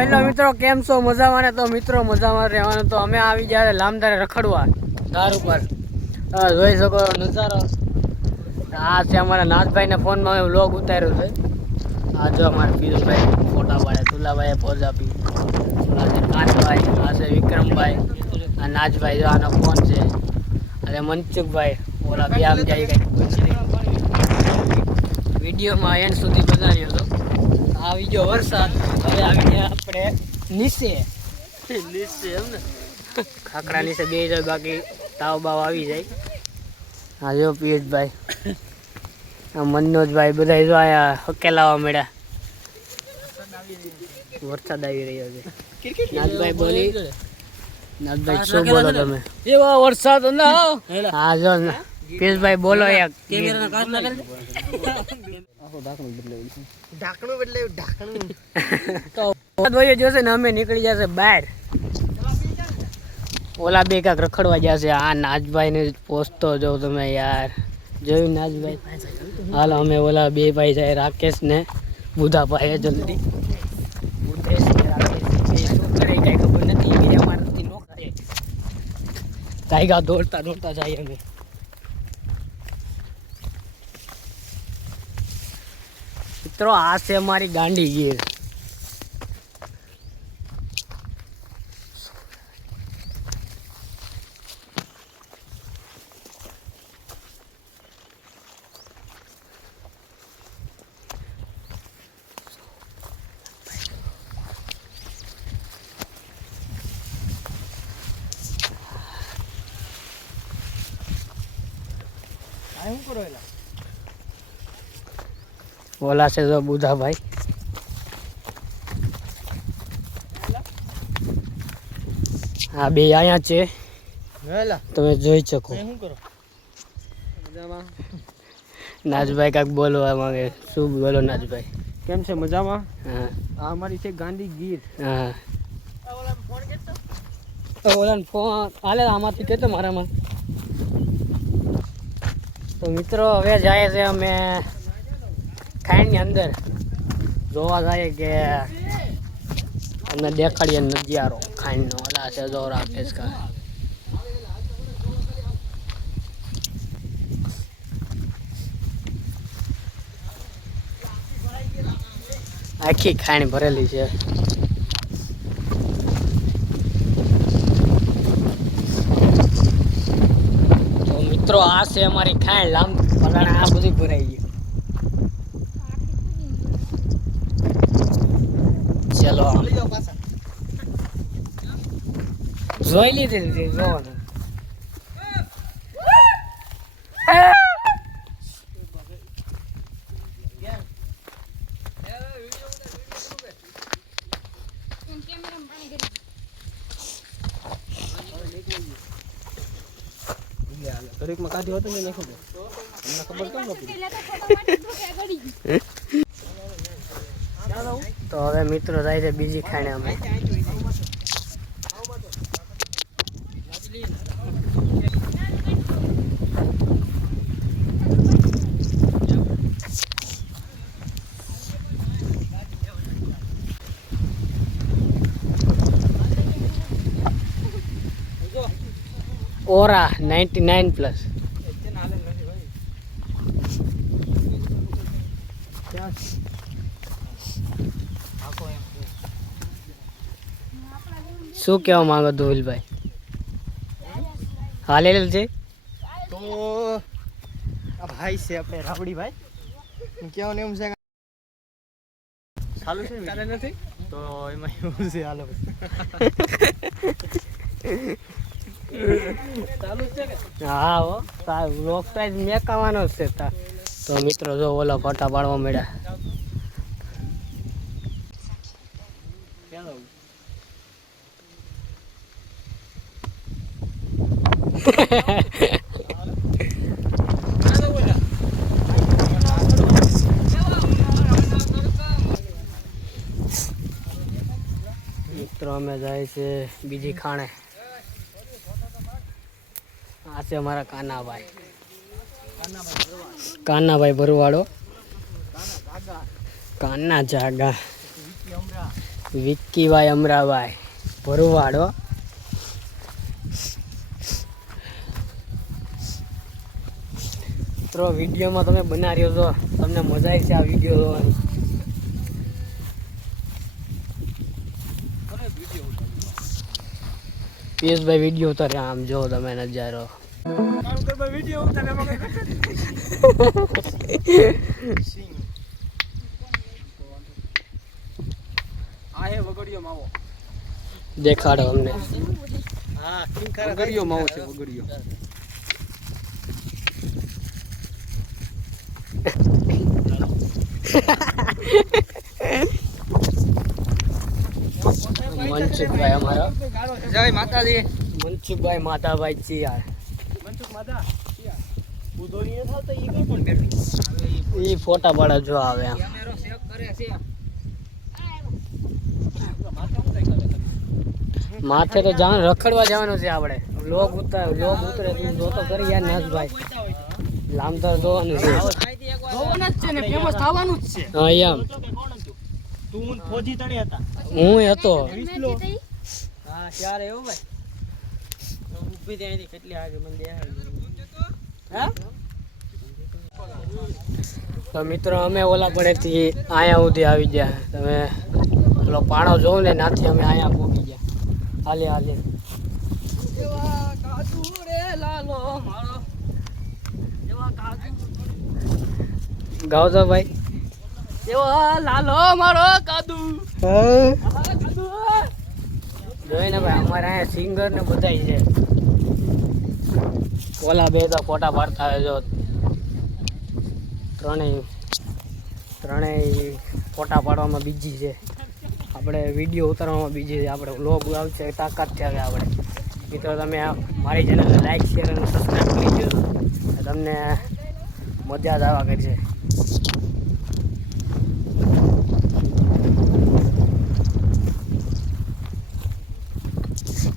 Hello મિત્રો, કેમ છો? મજામાં ને? તો મિત્રો મજામાં રહેવાનું. તો અમે આવી ગયા લામધારે રખડવા ધાર ઉપર. જોઈ શકો નજારો. આ છે અમારા નાથભાઈને ફોનમાં અમે વ્લોગ ઉતાર્યો છે. આ જો અમારા પીરુભાઈ ફોટા પાડે, તુલાભાઈએ પોઝ આપી. આ છે કાનભાઈ, આ છે વિક્રમભાઈ, આ નાથભાઈ જો આનો ફોન છે. અને મનસુખભાઈ ઓલા બે આમ જાય કંઈક વિડીયોમાં એન્ડ સુધી બનાવ્યો હતો. આવી ગયો વરસાદ. હવે આવી ગયા આપણે નીચે એમ ને ખાખરા નીચે બે જાય, બાકી તાવ બાવ આવી જાય. હા જો પિયુષભાઈ, મનોજભાઈ બધા જો આયા હકેલાવા મળ્યા. વરસાદ આવી રહ્યો છે. નાથભાઈ બોલી, નાથભાઈ શું બોલો તમે? એવા વરસાદ ના. હા જો પિયુષભાઈ બોલો યાર. જોશે ને અમે નીકળી જશે બહાર. ઓલા બે કાંક રખડવા જશે. આ નાથભાઈ ને પોસ્તો જો તમે યાર, જોયું નાથભાઈ? હાલ અમે ઓલા બે ભાઈ જાય, રાકેશ ને બુધાભાઈ. જલ્દી કઈ ખબર નથી, અમારાથી નો કરે. ગાયગા દોડતા દોડતા જાય અમે. મિત્રો આ છે અમારી ગાંડી ગીર. ઓલા છે તો બુધાભાઈ. હા બે અહીંયા છે, તમે જોઈ શકો. નાથભાઈ કાંક બોલવા માંગે. શું બોલો નાથભાઈ? કેમ છે? મજામાં? હા આ અમારી છે ગાંધી ગીર. હા ઓલા ફોન હાલે આમાંથી કહેતો મારામાં. તો મિત્રો હવે જાય છે અમે ખાઈની અંદર જોવા જાય કે અમને દેખાડીએ નજારો ખાઈનો. ઓલા છે જો રાકેશ કા. આખી ખાઈણ ભરેલી છે. તો મિત્રો આ છે અમારી ખાઈણ. લાંબ પલાણે આ બધું ભરાઈ ગયું. ચલો જોઈ લીધી જોવાનું. ઘડીકમાં કાઢી હોત ને નાખો ખબર કેમ નથી. તો હવે મિત્રો જાય છે બીજી ખાણે. અમે ઓરા 99+. શું કહેવા માંગો ધોલભાઈ? હાલેલ છે તો આ ભાઈ છે આપણે રાવડી ભાઈ. કેવાનું એમ છે ચાલુ છે ચાલે નથી તો એમાં એવું છે. હાલો ચાલુ છે કે? હા હો, લોક સાઈઝ મેકાવાનો જ છે. તો મિત્રો જો ઓલા ફોટા પાડવા મળ્યા. મિત્રો અમે જાય છે બીજી ખાણે. આ છે અમારા કાનાભાઈ. કાનાભાઈ ભરવાડો, કાના જાગા. વિક્કીભાઈ અમરાભાઈ ભરવાડો. મિત્રો વિડીયોમાં તમે બના રહ્યો છો, તમને મજા આવી છે આ વિડીયો જોવાની. પિયુષભાઈ વિડીયો ઉતારે, આમ જો તમે નજારો. દેખાડો અમને. વગડિયો માવો છે વગડિયો. મનસુખભાઈ અમારા. જય માતાજી. મનસુખભાઈ માતાભાઈ ચિયાર. મનસુખ માતા ઉધોરી ન થાવ તો ઈ કોઈ પણ બેઠું. ઈ ફોટા પાડા જો આવે આમ. કેમેરો સેવ કરે છે. માથે તો જવાનું રખડવા જવાનું છે આપણે. લોગ ઉતરે તું જોતો કરી યાર નાથભાઈ. લામતર જોવાનું છે. જોવાનું જ છે ને, ફેમસ થવાનું જ છે. હા એમ. તું ફોજી તણે હતા. હું હતો. હા ત્યારે એવું ભાઈ. ઊભી ત્યાંથી કેટલી આગળ મને દેખાય. હા? તો મિત્રો અમે ઓલા પડેથી અહીંયા સુધી આવી ગયા. તમે પેલો પાણો જોઉં ને નાથી અમે અહીંયા પહોંચી ગયા. હાલે હાલે. એવા કાજુ રે લાલો મારો. એવા કાજુ ગાવજો ભાઈ. એવા લાલો મારો કાદુ. કાદુ. જોઈ ને ભાઈ અમારે અહીંયા સિંગર ને બધાય છે. ઓલા બે તો ફોટા પાડતા હોય જો. ત્રણેય ફોટા પાડવામાં બીજી છે. આપણે વિડીયો ઉતારવામાં બીજી છે. આપણે વ્લોગ આવશે તાકાત છે હવે આપણે. મિત્રો તમે મારી ચેનલને લાઈક શેર અને સબસ્ક્રાઈબ કરી દેજો. તમને મજા જ આવવા કરશે.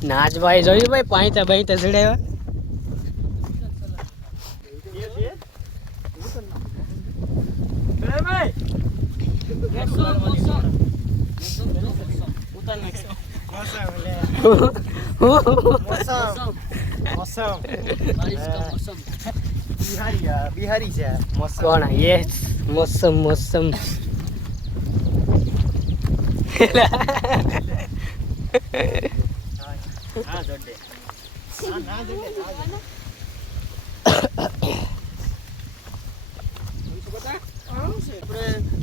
નાચભાઈ જોયું ભાઈ પાઈતા બાઈતા ચડાવ્યા. બિહારી છે કોણ? યસ મોસમ મોસમ.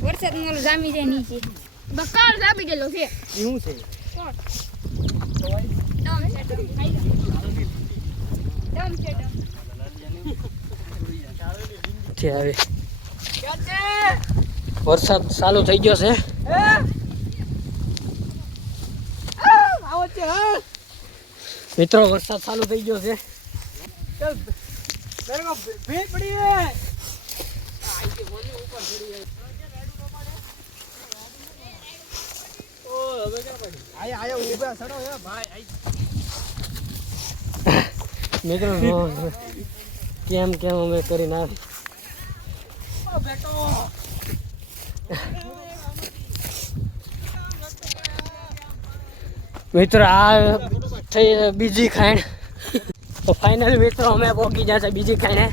વરસાદ જામી જાય નીચે. બકાળ જામી ગયેલો છે. શું છે? હવે વરસાદ ચાલુ થઈ ગયો છે. મિત્રો વરસાદ ચાલુ થઈ ગયો છે. મિત્રો કેમ અમે કરીને આવી. મિત્રો આ થઈ બીજી ખાણ. તો ફાઇનલ મિત્રો અમે પહોંચી જશે બીજી ખાણે.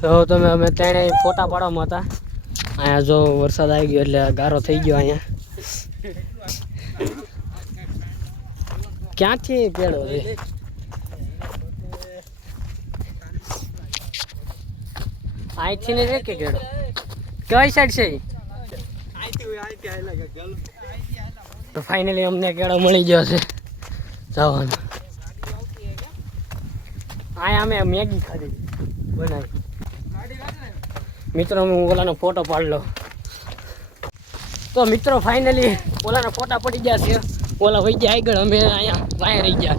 તો તમે અમે ત્રણેય ફોટા પાડવામાં હતા. અહીંયા જો વરસાદ આવી ગયો એટલે ગારો થઈ ગયો. અહીંયા ક્યાંથી પેડો છે? અહીંથી ને રે કે કેડો કઈ સાઈડ છે? તો ફાઇનલી અમને કેળો મળી ગયો છે જવાનું. અહીંયા અમે મેગી ખાધી બનાવી. મિત્રો હું ઓલાનો ફોટો પાડલો. તો મિત્રો ફાઇનલી ઓલાના ફોટા પડી ગયા છે. ઓલા વહી ગયા આગળ, અમે અહીંયા વાયા રહી ગયા.